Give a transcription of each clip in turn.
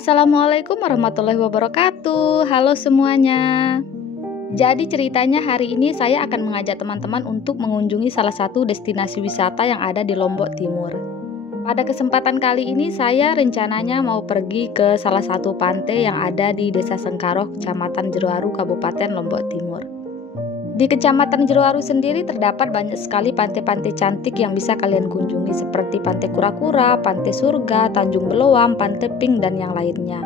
Assalamualaikum warahmatullahi wabarakatuh. Halo semuanya. Jadi ceritanya hari ini saya akan mengajak teman-teman untuk mengunjungi salah satu destinasi wisata yang ada di Lombok Timur. Pada kesempatan kali ini saya rencananya mau pergi ke salah satu pantai yang ada di Desa Sengkaroh, Kecamatan Jeroaru, Kabupaten Lombok Timur. Di Kecamatan Jeroaru sendiri terdapat banyak sekali pantai-pantai cantik yang bisa kalian kunjungi seperti Pantai Kura-Kura, Pantai Surga, Tanjung Beloam, Pantai Pink, dan yang lainnya.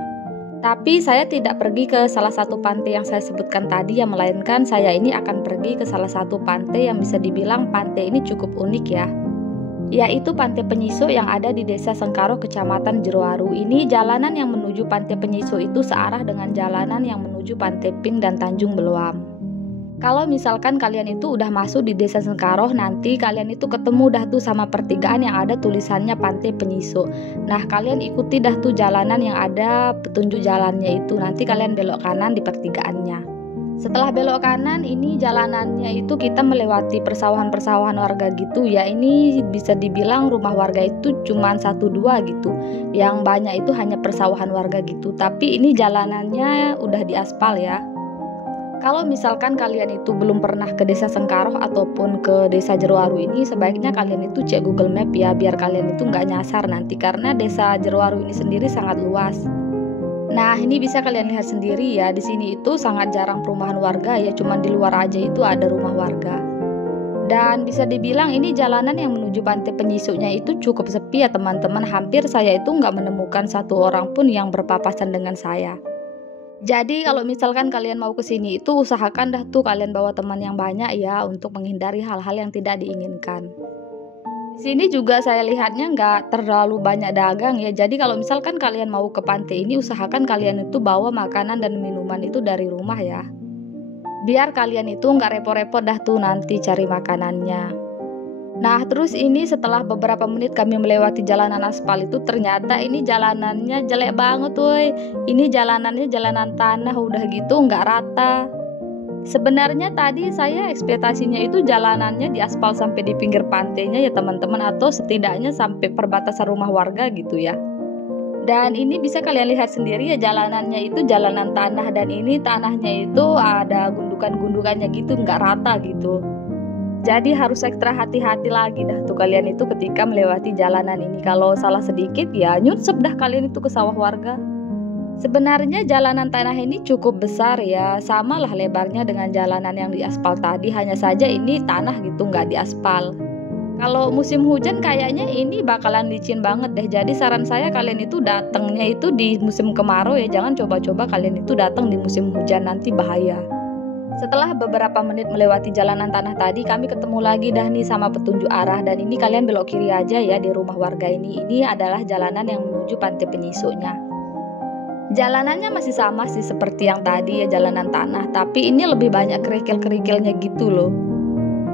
Tapi saya tidak pergi ke salah satu pantai yang saya sebutkan tadi, yang melainkan saya ini akan pergi ke salah satu pantai yang bisa dibilang pantai ini cukup unik ya, yaitu Pantai Penyisuk yang ada di Desa Sengkaroh, Kecamatan Jeroaru. Ini jalanan yang menuju Pantai Penyisuk itu searah dengan jalanan yang menuju Pantai Pink dan Tanjung Beloam. Kalau misalkan kalian itu udah masuk di Desa Sengkaroh, nanti kalian itu ketemu dah tuh sama pertigaan yang ada tulisannya Pantai Penyisuk. Nah, kalian ikuti dah tuh jalanan yang ada petunjuk jalannya itu. Nanti kalian belok kanan di pertigaannya. Setelah belok kanan, ini jalanannya itu kita melewati persawahan-persawahan warga gitu ya. Ini bisa dibilang rumah warga itu cuma 1-2 gitu. Yang banyak itu hanya persawahan warga gitu. Tapi ini jalanannya udah diaspal ya. Kalau misalkan kalian itu belum pernah ke Desa Sengkaroh ataupun ke Desa Jeroaru ini, sebaiknya kalian itu cek Google Map ya, biar kalian itu nggak nyasar nanti, karena Desa Jeroaru ini sendiri sangat luas. Nah, ini bisa kalian lihat sendiri ya, di sini itu sangat jarang perumahan warga ya, cuman di luar aja itu ada rumah warga. Dan bisa dibilang ini jalanan yang menuju Pantai Penyisuknya itu cukup sepi ya teman-teman, hampir saya itu nggak menemukan satu orang pun yang berpapasan dengan saya. Jadi kalau misalkan kalian mau ke sini itu usahakan dah tuh kalian bawa teman yang banyak ya, untuk menghindari hal-hal yang tidak diinginkan. Di sini juga saya lihatnya nggak terlalu banyak dagang ya. Jadi kalau misalkan kalian mau ke pantai ini, usahakan kalian itu bawa makanan dan minuman itu dari rumah ya. Biar kalian itu nggak repot-repot dah tuh nanti cari makanannya. Nah, terus ini setelah beberapa menit kami melewati jalanan aspal itu, ternyata ini jalanannya jelek banget woy. Ini jalanannya jalanan tanah, udah gitu nggak rata. Sebenarnya tadi saya ekspektasinya itu jalanannya diaspal sampai di pinggir pantainya ya teman-teman, atau setidaknya sampai perbatasan rumah warga gitu ya. Dan ini bisa kalian lihat sendiri ya, jalanannya itu jalanan tanah, dan ini tanahnya itu ada gundukan-gundukannya gitu, nggak rata gitu. Jadi harus ekstra hati-hati lagi dah tuh kalian itu ketika melewati jalanan ini. Kalau salah sedikit ya nyusup dah kalian itu ke sawah warga. Sebenarnya jalanan tanah ini cukup besar ya, samalah lebarnya dengan jalanan yang diaspal tadi, hanya saja ini tanah gitu, nggak diaspal. Kalau musim hujan kayaknya ini bakalan licin banget deh. Jadi saran saya kalian itu datangnya itu di musim kemarau ya, jangan coba-coba kalian itu datang di musim hujan, nanti bahaya. Setelah beberapa menit melewati jalanan tanah tadi, kami ketemu lagi dah nih sama petunjuk arah, dan ini kalian belok kiri aja ya di rumah warga ini. Ini adalah jalanan yang menuju Pantai Penyisuknya. Jalanannya masih sama sih seperti yang tadi ya, jalanan tanah, tapi ini lebih banyak kerikil-kerikilnya gitu loh.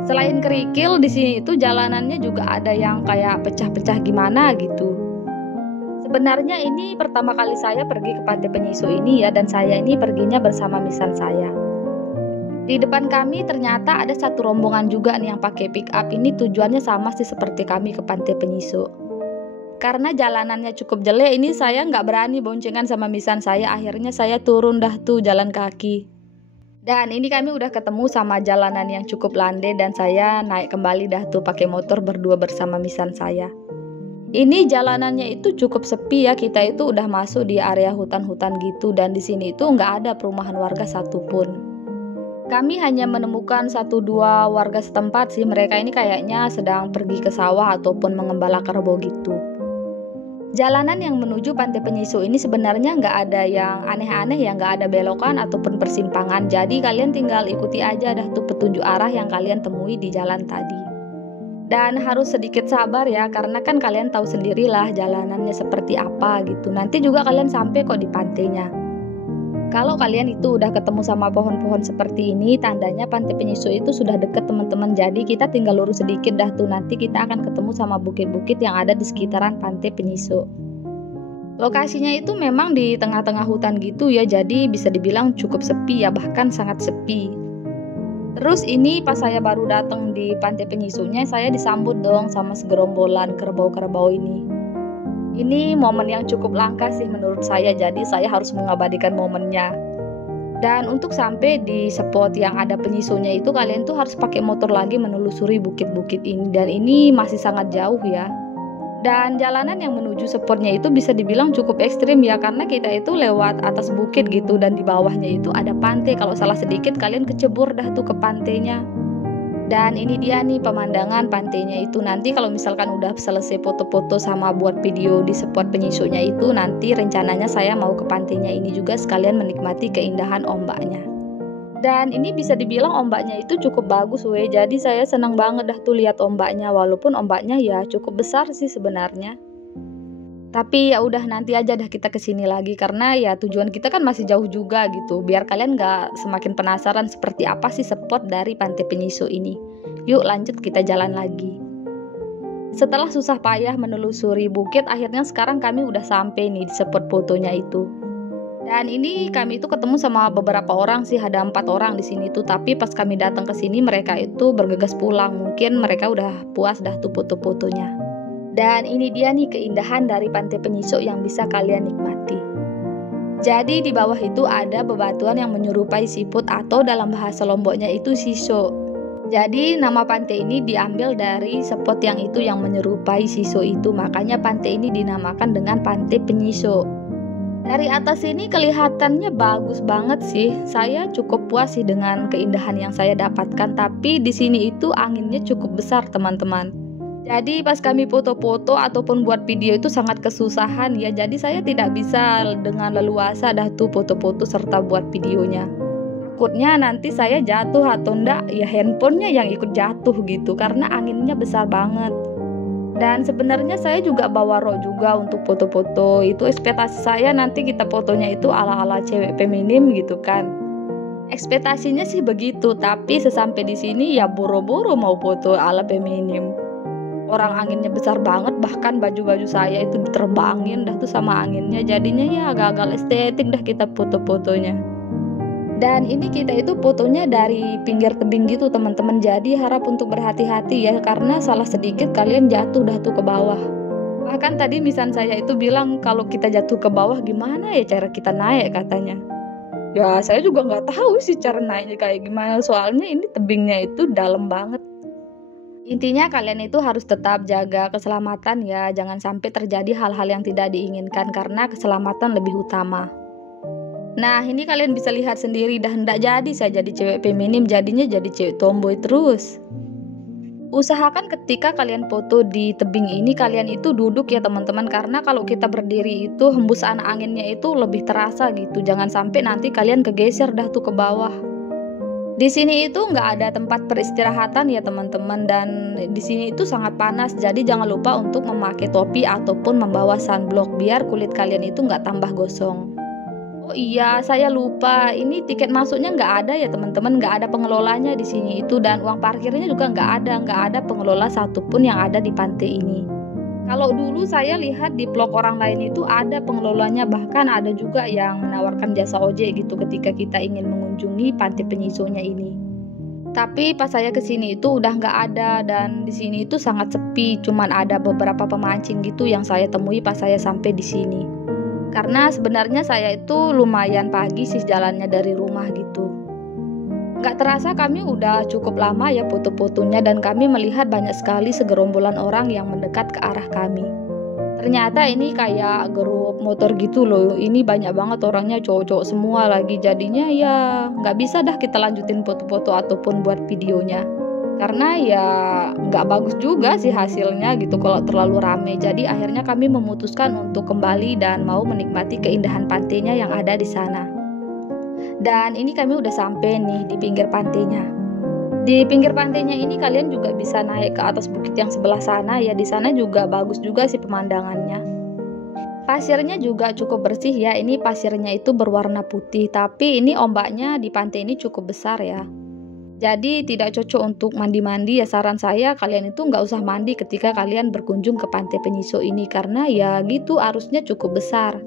Selain kerikil, di sini itu jalanannya juga ada yang kayak pecah-pecah gimana gitu. Sebenarnya ini pertama kali saya pergi ke Pantai Penyisuk ini ya, dan saya ini perginya bersama misan saya. Di depan kami ternyata ada satu rombongan juga nih yang pakai pick up. Ini tujuannya sama sih seperti kami ke Pantai Penyisuk. Karena jalanannya cukup jelek, ini saya nggak berani boncengan sama misan saya. Akhirnya saya turun dah tuh jalan kaki. Dan ini kami udah ketemu sama jalanan yang cukup landai, dan saya naik kembali dah tuh pakai motor berdua bersama misan saya. Ini jalanannya itu cukup sepi ya, kita itu udah masuk di area hutan-hutan gitu, dan di sini itu nggak ada perumahan warga satupun. Kami hanya menemukan 1-2 warga setempat sih, mereka ini kayaknya sedang pergi ke sawah ataupun mengembala kerbau gitu. Jalanan yang menuju Pantai Penyisuk ini sebenarnya nggak ada yang aneh-aneh ya, nggak ada belokan ataupun persimpangan. Jadi kalian tinggal ikuti aja dah tuh petunjuk arah yang kalian temui di jalan tadi. Dan harus sedikit sabar ya, karena kan kalian tahu sendirilah jalanannya seperti apa gitu. Nanti juga kalian sampai kok di pantainya. Kalau kalian itu udah ketemu sama pohon-pohon seperti ini, tandanya Pantai Penyisuk itu sudah deket teman-teman. Jadi kita tinggal lurus sedikit dah tuh, nanti kita akan ketemu sama bukit-bukit yang ada di sekitaran Pantai Penyisuk. Lokasinya itu memang di tengah-tengah hutan gitu ya, jadi bisa dibilang cukup sepi ya, bahkan sangat sepi. Terus ini pas saya baru datang di Pantai Penyisuknya, saya disambut dong sama segerombolan kerbau-kerbau ini. Ini momen yang cukup langka sih menurut saya, jadi saya harus mengabadikan momennya. Dan untuk sampai di spot yang ada penyisunya itu kalian tuh harus pakai motor lagi menelusuri bukit-bukit ini, dan ini masih sangat jauh ya. Dan jalanan yang menuju spotnya itu bisa dibilang cukup ekstrim ya, karena kita itu lewat atas bukit gitu dan di bawahnya itu ada pantai. Kalau salah sedikit kalian kecebur dah tuh ke pantainya. Dan ini dia nih pemandangan pantainya itu. Nanti kalau misalkan udah selesai foto-foto sama buat video di spot penyisunya itu, nanti rencananya saya mau ke pantainya ini juga sekalian menikmati keindahan ombaknya. Dan ini bisa dibilang ombaknya itu cukup bagus weh. Jadi saya senang banget dah tuh lihat ombaknya, walaupun ombaknya ya cukup besar sih sebenarnya. Tapi ya udah, nanti aja dah kita kesini lagi, karena ya tujuan kita kan masih jauh juga gitu. Biar kalian gak semakin penasaran seperti apa sih spot dari Pantai Penyiso ini. Yuk lanjut, kita jalan lagi. Setelah susah payah menelusuri bukit, akhirnya sekarang kami udah sampai nih di spot fotonya itu. Dan ini kami itu ketemu sama beberapa orang sih, ada 4 orang di sini tuh. Tapi pas kami datang ke sini mereka itu bergegas pulang. Mungkin mereka udah puas dah tuh foto-fotonya. Dan ini dia nih keindahan dari Pantai Penyiso yang bisa kalian nikmati. Jadi di bawah itu ada bebatuan yang menyerupai siput atau dalam bahasa Lomboknya itu siso. Jadi nama pantai ini diambil dari spot yang itu yang menyerupai siso itu. Makanya pantai ini dinamakan dengan Pantai Penyiso. Dari atas ini kelihatannya bagus banget sih. Saya cukup puas sih dengan keindahan yang saya dapatkan. Tapi di sini itu anginnya cukup besar teman-teman. Jadi pas kami foto-foto ataupun buat video itu sangat kesusahan ya. Jadi saya tidak bisa dengan leluasa dah tuh foto-foto serta buat videonya. Takutnya nanti saya jatuh atau enggak ya handphonenya yang ikut jatuh gitu, karena anginnya besar banget. Dan sebenarnya saya juga bawa rok juga untuk foto-foto. Itu ekspektasi saya nanti kita fotonya itu ala-ala cewek feminim gitu kan. Ekspektasinya sih begitu, tapi sesampai di sini ya boro-boro mau foto ala feminim. Orang anginnya besar banget, bahkan baju-baju saya itu diterbangin dah tuh sama anginnya. Jadinya ya agak-agak estetik dah kita foto-fotonya. Dan ini kita itu fotonya dari pinggir tebing gitu teman-teman. Jadi harap untuk berhati-hati ya, karena salah sedikit kalian jatuh dah tuh ke bawah. Bahkan tadi misan saya itu bilang kalau kita jatuh ke bawah gimana ya cara kita naik katanya. Ya saya juga nggak tahu sih cara naiknya kayak gimana, soalnya ini tebingnya itu dalam banget. Intinya kalian itu harus tetap jaga keselamatan ya, jangan sampai terjadi hal-hal yang tidak diinginkan karena keselamatan lebih utama. Nah ini kalian bisa lihat sendiri dah, hendak jadi saya jadi cewek feminim, jadinya jadi cewek tomboy terus. Usahakan ketika kalian foto di tebing ini kalian itu duduk ya teman-teman, karena kalau kita berdiri itu hembusan anginnya itu lebih terasa gitu. Jangan sampai nanti kalian kegeser dah tuh ke bawah. Di sini itu nggak ada tempat peristirahatan ya teman-teman, dan di sini itu sangat panas. Jadi jangan lupa untuk memakai topi ataupun membawa sunblock biar kulit kalian itu nggak tambah gosong. Oh iya, saya lupa. Ini tiket masuknya nggak ada ya teman-teman, nggak ada pengelolanya di sini itu, dan uang parkirnya juga nggak ada pengelola satupun yang ada di pantai ini. Kalau dulu saya lihat di vlog orang lain itu ada pengelolanya, bahkan ada juga yang menawarkan jasa ojek gitu ketika kita ingin mengunjungi Pantai Penyisonya ini. Tapi pas saya kesini itu udah nggak ada, dan di sini itu sangat sepi, cuman ada beberapa pemancing gitu yang saya temui pas saya sampai di sini. Karena sebenarnya saya itu lumayan pagi sih jalannya dari rumah gitu. Gak terasa kami udah cukup lama ya foto-fotonya, dan kami melihat banyak sekali segerombolan orang yang mendekat ke arah kami. Ternyata ini kayak grup motor gitu loh, ini banyak banget orangnya, cowok-cowok semua lagi. Jadinya ya gak bisa dah kita lanjutin foto-foto ataupun buat videonya, karena ya gak bagus juga sih hasilnya gitu kalau terlalu rame. Jadi akhirnya kami memutuskan untuk kembali dan mau menikmati keindahan pantainya yang ada di sana. Dan ini kami udah sampai nih di pinggir pantainya. Di pinggir pantainya ini kalian juga bisa naik ke atas bukit yang sebelah sana ya. Di sana juga bagus juga sih pemandangannya. Pasirnya juga cukup bersih ya. Ini pasirnya itu berwarna putih, tapi ini ombaknya di pantai ini cukup besar ya. Jadi tidak cocok untuk mandi-mandi ya. Saran saya kalian itu nggak usah mandi ketika kalian berkunjung ke Pantai Penyiso ini, karena ya gitu arusnya cukup besar.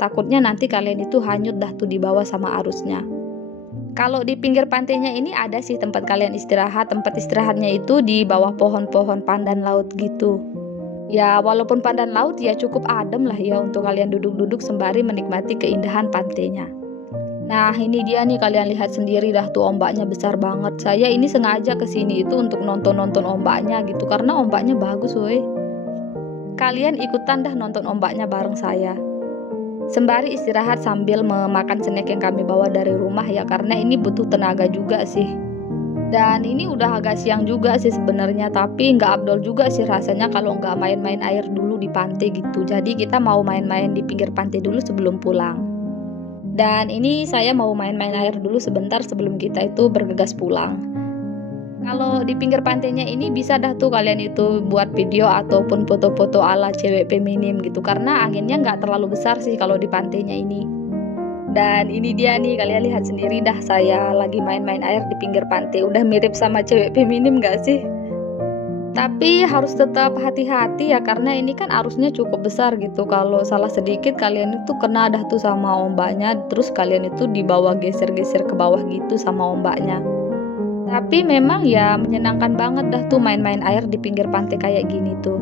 Takutnya nanti kalian itu hanyut dah tuh di bawah sama arusnya. Kalau di pinggir pantainya ini ada sih tempat kalian istirahat. Tempat istirahatnya itu di bawah pohon-pohon pandan laut gitu. Ya walaupun pandan laut ya cukup adem lah ya untuk kalian duduk-duduk sembari menikmati keindahan pantainya. Nah ini dia nih, kalian lihat sendiri dah tuh ombaknya besar banget. Saya ini sengaja kesini itu untuk nonton-nonton ombaknya gitu karena ombaknya bagus woi. Kalian ikutan dah nonton ombaknya bareng saya. Sembari istirahat sambil memakan snack yang kami bawa dari rumah ya, karena ini butuh tenaga juga sih. Dan ini udah agak siang juga sih sebenarnya, tapi nggak abdol juga sih rasanya kalau nggak main-main air dulu di pantai gitu. Jadi kita mau main-main di pinggir pantai dulu sebelum pulang. Dan ini saya mau main-main air dulu sebentar sebelum kita itu bergegas pulang. Kalau di pinggir pantainya ini bisa dah tuh kalian itu buat video ataupun foto-foto ala cewek feminim gitu, karena anginnya nggak terlalu besar sih kalau di pantainya ini. Dan ini dia nih, kalian lihat sendiri dah saya lagi main-main air di pinggir pantai. Udah mirip sama cewek feminim gak sih? Tapi harus tetap hati-hati ya, karena ini kan arusnya cukup besar gitu. Kalau salah sedikit kalian itu kena dah tuh sama ombaknya, terus kalian itu dibawa geser-geser ke bawah gitu sama ombaknya. Tapi memang ya menyenangkan banget dah tuh main-main air di pinggir pantai kayak gini tuh.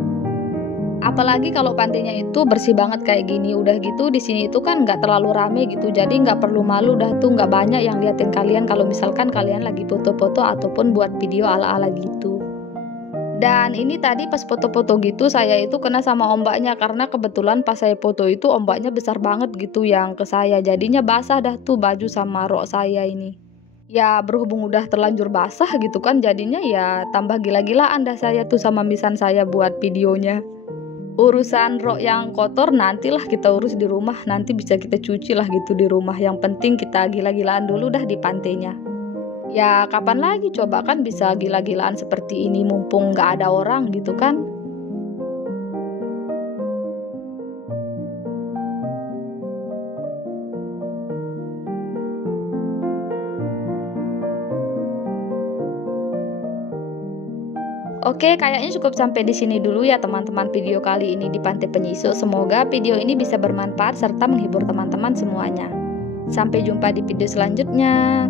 Apalagi kalau pantainya itu bersih banget kayak gini. Udah gitu di sini itu kan nggak terlalu rame gitu, jadi nggak perlu malu dah tuh, nggak banyak yang liatin kalian kalau misalkan kalian lagi foto-foto ataupun buat video ala-ala gitu. Dan ini tadi pas foto-foto gitu saya itu kena sama ombaknya, karena kebetulan pas saya foto itu ombaknya besar banget gitu yang ke saya, jadinya basah dah tuh baju sama rok saya ini. Ya berhubung udah terlanjur basah gitu kan, jadinya ya tambah gila-gilaan dah saya tuh sama misan saya buat videonya. Urusan rok yang kotor nantilah kita urus di rumah, nanti bisa kita cuci lah gitu di rumah. Yang penting kita gila-gilaan dulu dah di pantainya. Ya kapan lagi coba kan bisa gila-gilaan seperti ini mumpung nggak ada orang gitu kan. Oke, kayaknya cukup sampai di sini dulu ya teman-teman video kali ini di Pantai Penyisuk. Semoga video ini bisa bermanfaat serta menghibur teman-teman semuanya. Sampai jumpa di video selanjutnya.